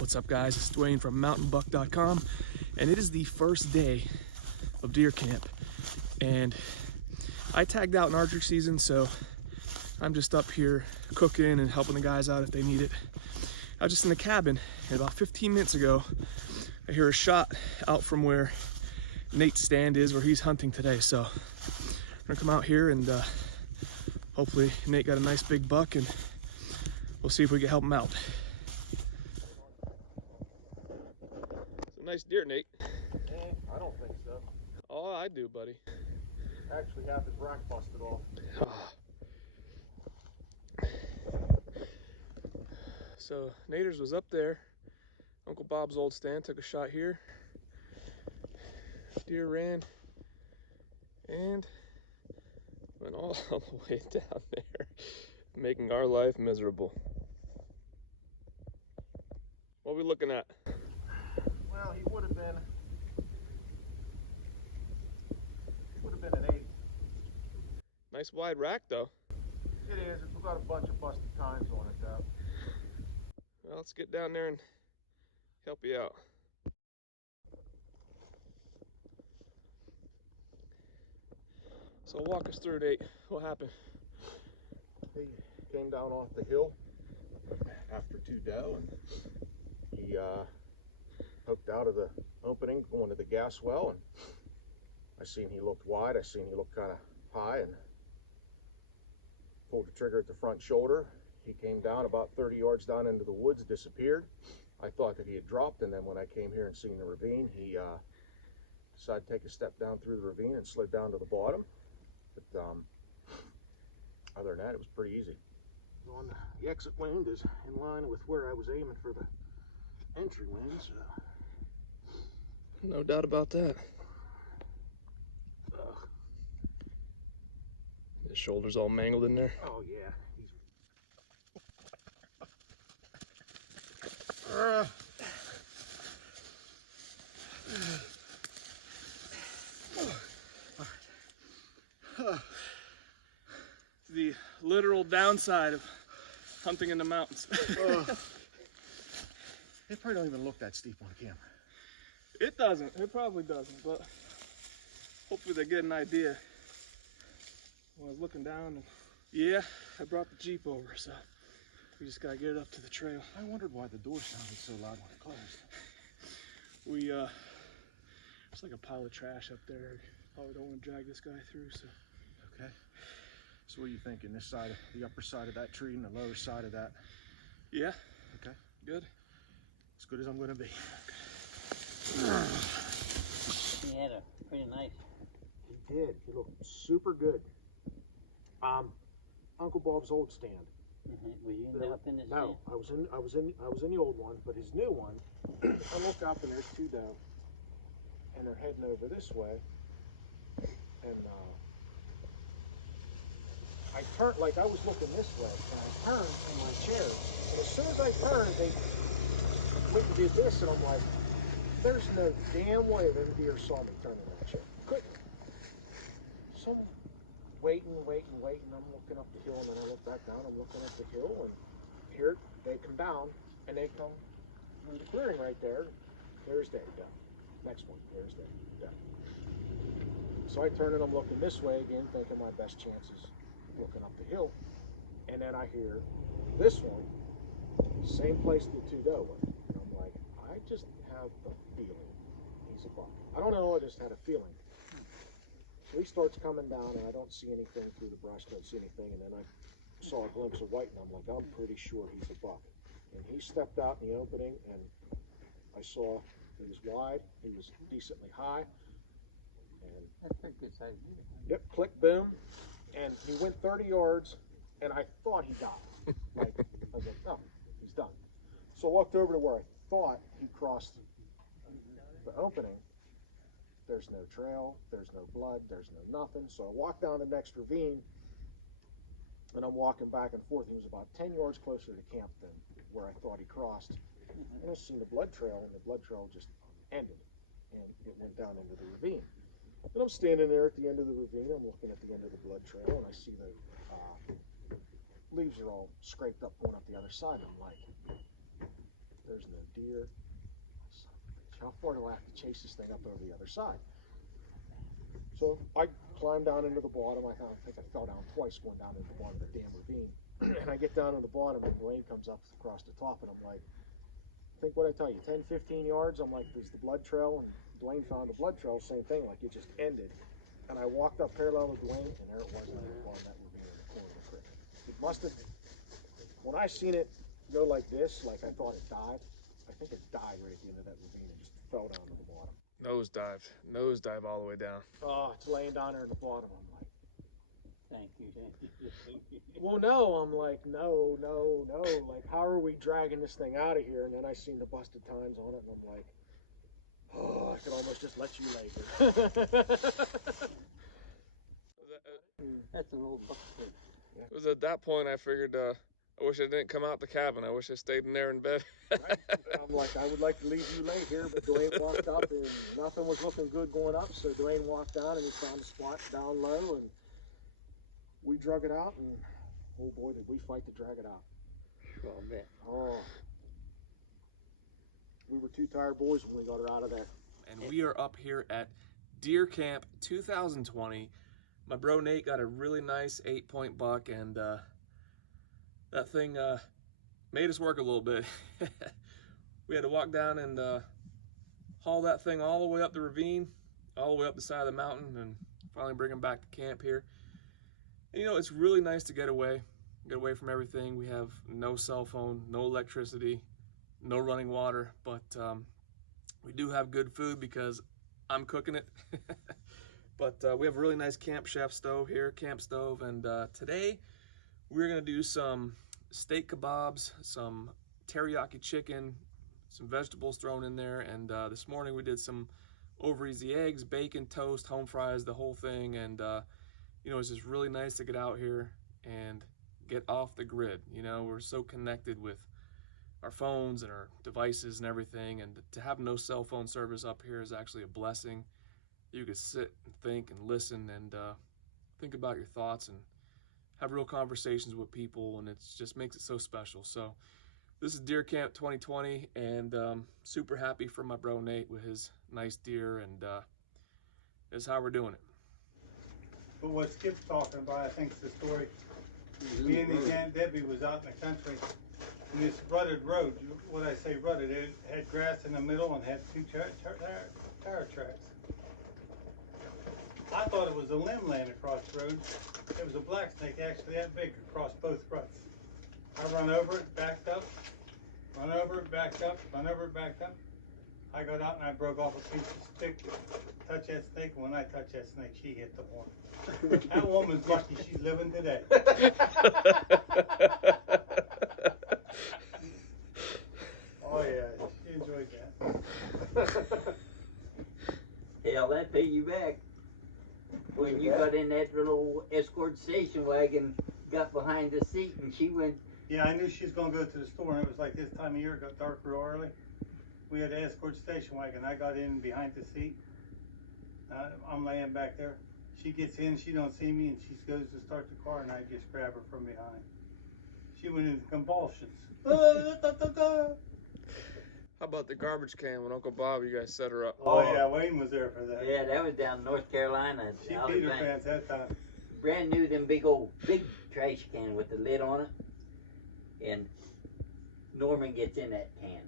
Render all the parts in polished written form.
What's up, guys? It's Dwayne from mountainbuck.com, and it is the first day of deer camp. And I tagged out in archery season, so I'm just up here cooking and helping the guys out if they need it. I was just in the cabin, and about 15 minutes ago, I hear a shot out from where Nate's stand is, where he's hunting today. So I'm gonna come out here and hopefully Nate got a nice big buck, and we'll see if we can help him out. It's a nice deer, Nate. I don't think so. Oh, I do, buddy. Actually, half his rack busted off. So Nader's was up there. Uncle Bob's old stand, took a shot here. Deer ran and went all the way down there, making our life miserable. What are we looking at? Well, he would have been an 8. Nice wide rack, though. It is. It's got a bunch of busted tines on it, though. Well, let's get down there and help you out. So walk us through it, Nate. What happened? He came down off the hill after 2 doe, and he hooked out of the opening going to the gas well, and I seen he looked wide. I seen he looked kind of high, and pulled the trigger at the front shoulder. He came down about 30 yards down into the woods, disappeared. I thought that he had dropped, and then when I came here and seen the ravine, he decided to take a step down through the ravine and slid down to the bottom. But other than that, it was pretty easy. On the exit wind is in line with where I was aiming for the entry wind, so. No doubt about that. His shoulder's all mangled in there. Oh yeah. The literal downside of hunting in the mountains. It probably don't even look that steep on camera. It doesn't. It probably doesn't, but hopefully they get an idea. When I was looking down, and yeah, I brought the Jeep over, so we just gotta get it up to the trail. I wondered why the door sounded so loud when it closed. It's like a pile of trash up there. Probably don't want to drag this guy through, so. Okay. So what are you thinking? This side, the upper side of that tree and the lower side of that? Yeah. Okay. Good. As good as I'm gonna be. He had a pretty nice. He did. He looked super good. Uncle Bob's old stand. Were you up in this? No, I was in the old one, but his new one. I look up and there's 2 doe, and they're heading over this way, and I turned, like I was looking this way, and I turned in my chair, and as soon as I turned, they went and did this, and I'm like, there's no damn way them deer saw me turning that chair. Couldn't. So I'm waiting, I'm looking up the hill, and then I look back down, I'm looking up the hill, and here they come down, and they come through the clearing right there. There's that doe. Next one, there's that doe. So I turn and I'm looking this way again, thinking my best chances looking up the hill, and then I hear this one, same place the 2 doe went, and I'm like, I just have a feeling he's a buck. I don't know, I just had a feeling. So he starts coming down, and I don't see anything through the brush, don't see anything, and then I saw a glimpse of white, and I'm like, I'm pretty sure he's a buck. And he stepped out in the opening, and I saw he was wide, he was decently high, and That's a pretty good size deer. yep, click, boom, and he went 30 yards, and I thought he died. Like, I was like, oh, he's done. So I walked over to where I thought he crossed the opening. There's no trail, there's no blood, there's no nothing. So I walked down the next ravine, and I'm walking back and forth. He was about 10 yards closer to camp than where I thought he crossed. And I seen the blood trail, and the blood trail just ended, and it went down into the ravine. And I'm standing there at the end of the ravine, I'm looking at the end of the blood trail, and I see the leaves are all scraped up going up the other side. I'm like, There's no deer. Son of a bitch. How far do I have to chase this thing up over the other side? So I climbed down into the bottom. I think I fell down twice going down into the bottom of the damn ravine. And I get down to the bottom and Dwayne comes up across the top and I'm like, think what I tell you, 10, 15 yards. I'm like, there's the blood trail, and Dwayne found the blood trail, same thing, like it just ended. And I walked up parallel with Dwayne, and there it was in the bottom of that ravine in the corner of the creek. It must have, when I seen it go like this, like I thought it died, I think it died right at the end of that ravine and just fell down to the bottom. Nosedive all the way down. Oh, it's laying down there in the bottom. I'm like, Thank you. well, no, I'm like, no, like, how are we dragging this thing out of here? And then I seen the busted tines on it, and I'm like, oh, I could almost just let you lay here. That's an old buck. It was at that point I figured, I wish I didn't come out the cabin. I wish I stayed in there in bed. Right? I'm like, I would like to leave you lay here, but Dwayne walked up, and nothing was looking good going up, so Dwayne walked down, and he found a spot down low, and we drug it out, and oh boy, did we fight to drag it out. Well, I bet. Oh. We were two tired boys when we got her out of there. And we are up here at Deer Camp 2020. My bro Nate got a really nice 8-point buck, and that thing made us work a little bit. We had to walk down and haul that thing all the way up the ravine, all the way up the side of the mountain, and finally bring him back to camp here. And, you know, it's really nice to get away from everything. We have no cell phone, no electricity, no running water, but we do have good food because I'm cooking it. But we have a really nice camp stove stove, and today we're gonna do some steak kebabs, some teriyaki chicken, some vegetables thrown in there, and this morning we did some over easy eggs, bacon, toast, home fries, the whole thing. And you know, it's just really nice to get out here and get off the grid. You know, we're so connected with our phones and our devices and everything, and to have no cell phone service up here is actually a blessing. You could sit and think and listen and think about your thoughts and have real conversations with people, and it just makes it so special. So this is Deer Camp 2020, and super happy for my bro Nate with his nice deer, and this is how we're doing it. But what Skip's talking about, I think, is the story. Me and his Aunt Debbie was out in the country, and this rutted road, what I say rutted, it had grass in the middle and had two tire tracks. I thought it was a limb laying across the road. It was a black snake, actually that big, across both ruts. I run over it, backed up, run over it, backed up, run over it, backed up. I got out and I broke off a piece of stick, touched that snake, and when I touched that snake, she hit the horn. That woman's lucky she's living today. Oh yeah, she enjoyed that. Hell, that paid you back. When you got in that little escort station wagon, got behind the seat, and she went. Yeah, I knew she was going to go to the store, and it was like this time of year, it got dark real early. We had an escort station wagon. I got in behind the seat. I'm laying back there. She gets in, she don't see me, and she goes to start the car, and I just grab her from behind. She went into convulsions. How about the garbage can when Uncle Bob, you guys set her up? Oh yeah, Wayne was there for that. Yeah, that was down in North Carolina. She Peter fans that time. Brand new, them big trash can with the lid on it. And Norman gets in that can.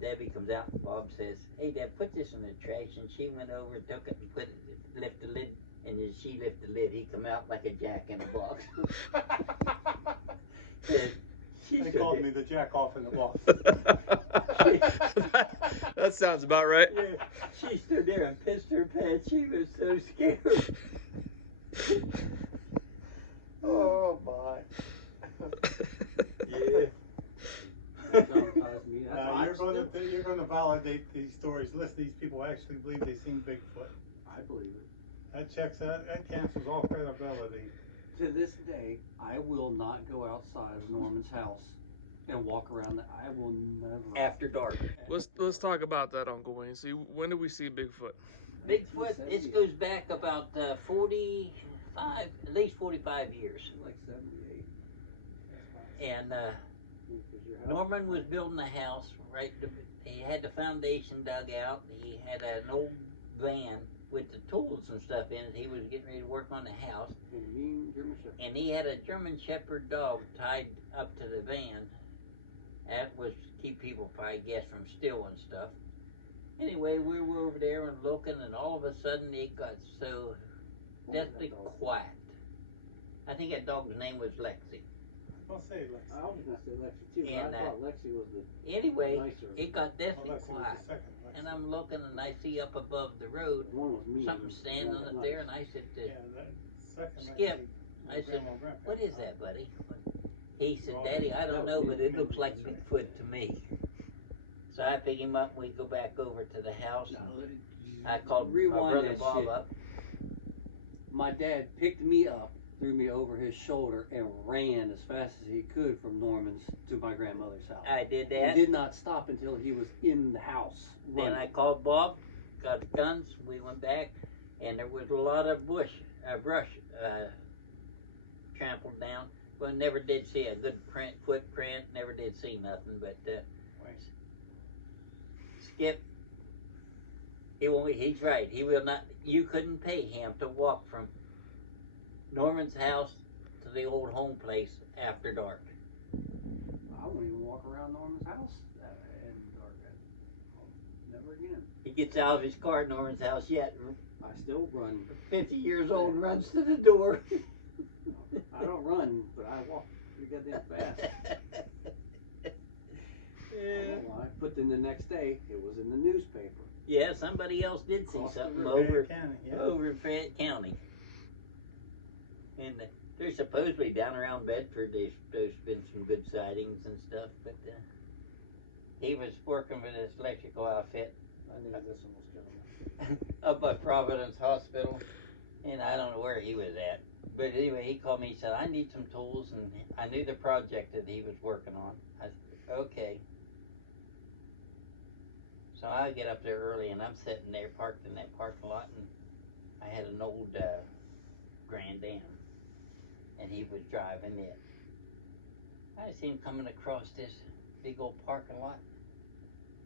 Debbie comes out, and Bob says, "Hey, Deb, put this in the trash." And she went over, took it, and lift the lid. And as she lifted the lid, he come out like a jack in a box. They called me the jack off in the box. That sounds about right. Yeah, she stood there and pissed her pants. She was so scared. Oh my. Yeah. You're going to validate these stories. Listen, these people actually believe they seen Bigfoot. I believe it. That checks out. That cancels all credibility. To this day, I will not go outside of Norman's house and walk around. I will never. After dark. Let's talk about that, Uncle Wayne. See, when did we see Bigfoot? Bigfoot, this goes back about 45, at least 45 years. Like 78. And 'Cause your house- Norman was building a house, right? He had the foundation dug out. He had an old van with the tools and stuff in it. He was getting ready to work on the house. And mean German Shepherd. And he had a German Shepherd dog tied up to the van. That was to keep people, I guess, from stealing stuff. Anyway, we were over there and looking, and all of a sudden it got so What was that deathly dog? quiet. I think that dog's name was Lexi. I'll say Lexi. I was gonna say Lexi too, but And, I thought Lexi was the Anyway, nicer. it got Oh, deathly Lexi was quiet. the second. Lexi. And I'm looking, and I see up above the road One was mean. something standing one was up nice. there, and I said, Yeah, that second Skip. Lexi, I my said, grandma, grandpa. "What is that, buddy?" He said, Oh, "Daddy, I that don't was know, me. but it looks like Bigfoot to me." So I pick him up, and we go back over to the house. No, I called my rewind brother that Bob shit. up. My dad picked me up, threw me over his shoulder, and ran as fast as he could from Norman's to my grandmother's house. I did He that. did not stop until he was in the house. Then I running. called Bob, got guns, we went back, and there was a lot of brush trampled down. Well, never did see a good footprint, never did see nothing, but Skip, he's right. He will not, you couldn't pay him to walk from Norman's house to the old home place after dark. I won't even walk around Norman's house in the dark. Never again. He gets out of his car at Norman's house yet, I still run. 50 years old, and runs to the door. I don't run, but I walk pretty goddamn fast. I don't know why. But then the next day, it was in the newspaper. Yeah, somebody else did see Across the something river. over County, yeah. over in Fayette County. And they're supposedly down around Bedford. There's been some good sightings and stuff, but he was working with this electrical outfit I knew this one was coming. up by Providence Hospital, and I don't know where he was at. But anyway, he called me. He said, "I need some tools," and I knew the project that he was working on. I said, "Okay." So I get up there early, and I'm sitting there parked in that parking lot, and I had an old Grand Am, and he was driving it. I seen him coming across this big old parking lot,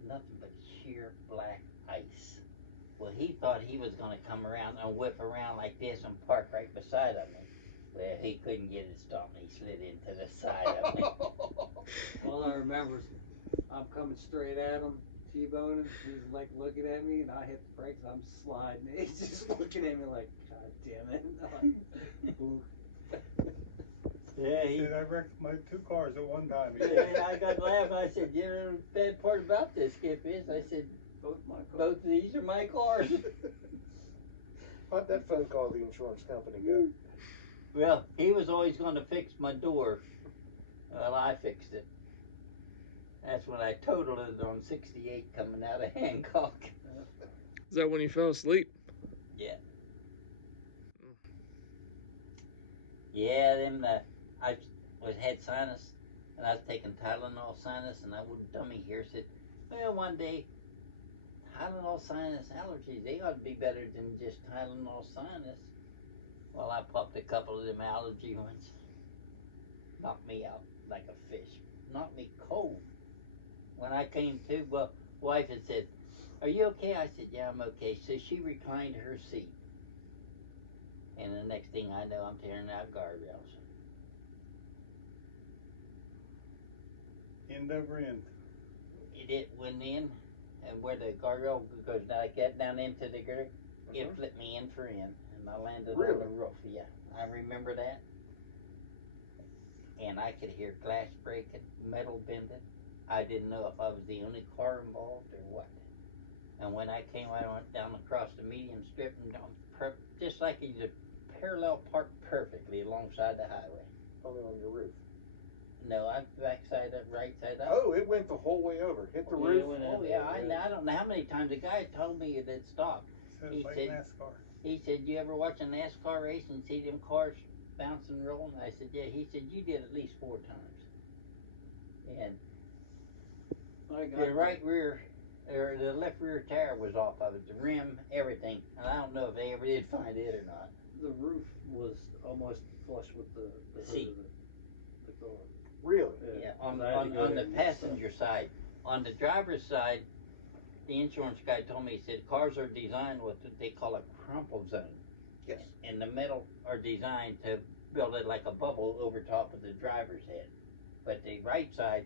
nothing but sheer black ice. Well, he thought he was going to come around and whip around like this and park right beside of me. Well, he couldn't get it stopped, and he slid into the side of me. All I remember is I'm coming straight at him, T-boning. He's like looking at me, and I hit the brakes. I'm sliding. He's just looking at me like, God damn it. I'm like, "Boo." Yeah, he Said I wrecked my two cars at one time. and I got laughing. I said, "You know, the bad part about this, Skip, is," I said, Both my cars. "both of these are my cars." How'd that phone call the insurance company go? Well, he was always going to fix my door. Well, I fixed it. That's when I totaled it on 68 coming out of Hancock. Is that when you fell asleep? Yeah. Yeah, then I had sinus, and I was taking Tylenol sinus, and that little dummy here said, "Well, one day, Tylenol sinus allergies, they ought to be better than just Tylenol sinus." Well, I popped a couple of them allergy ones. Knocked me out like a fish. Knocked me cold. When I came to, well, wife had said, "Are you okay?" I said, "Yeah, I'm okay." So she reclined her seat. And the next thing I know, I'm tearing out guardrails. End over end. It went in, and where the guardrail goes like that down into the girder, it flipped me in for end, and I landed on Really? the roof. Yeah, I remember that. And I could hear glass breaking, metal bending. I didn't know if I was the only car involved or what. And when I came, I went down across the medium strip and down, just like he's a parallel parked perfectly alongside the highway. Only on your roof. No, I'm backside up, right side up. Oh, it went the whole way over. Hit the Yeah, roof. it went up. Yeah, I don't know how many times the guy told me it had stopped. Said He like said- NASCAR. He said, "You ever watch a NASCAR race and see them cars bouncing and rolling?" I said, "Yeah." He said, "You did at least 4 times." And I got the right rear, or the left rear tire was off of it, the rim, everything. And I don't know if they ever did find it or not. the roof was almost flush with the hood Seat. of the car. Really? Yeah, I had to go on the there and passenger side. On the driver's side, the insurance guy told me, he said cars are designed with what they call a crumple zone. Yes. And the metal are designed to build it like a bubble over top of the driver's head. But the right side,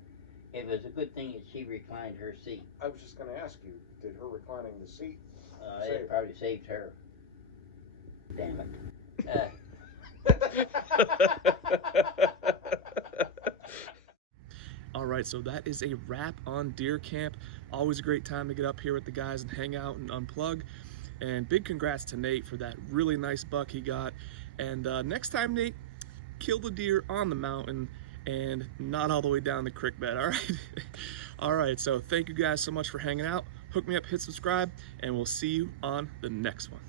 it was a good thing that she reclined her seat. I was just going to ask you, did her reclining the seat? It probably saved her. Damn it. All right, so that is a wrap on deer camp. Always a great time to get up here with the guys and hang out and unplug. And big congrats to Nate for that really nice buck he got. And next time, Nate, kill the deer on the mountain and not all the way down the creek bed, all right? All right, so thank you guys so much for hanging out. Hook me up, hit subscribe, and we'll see you on the next one.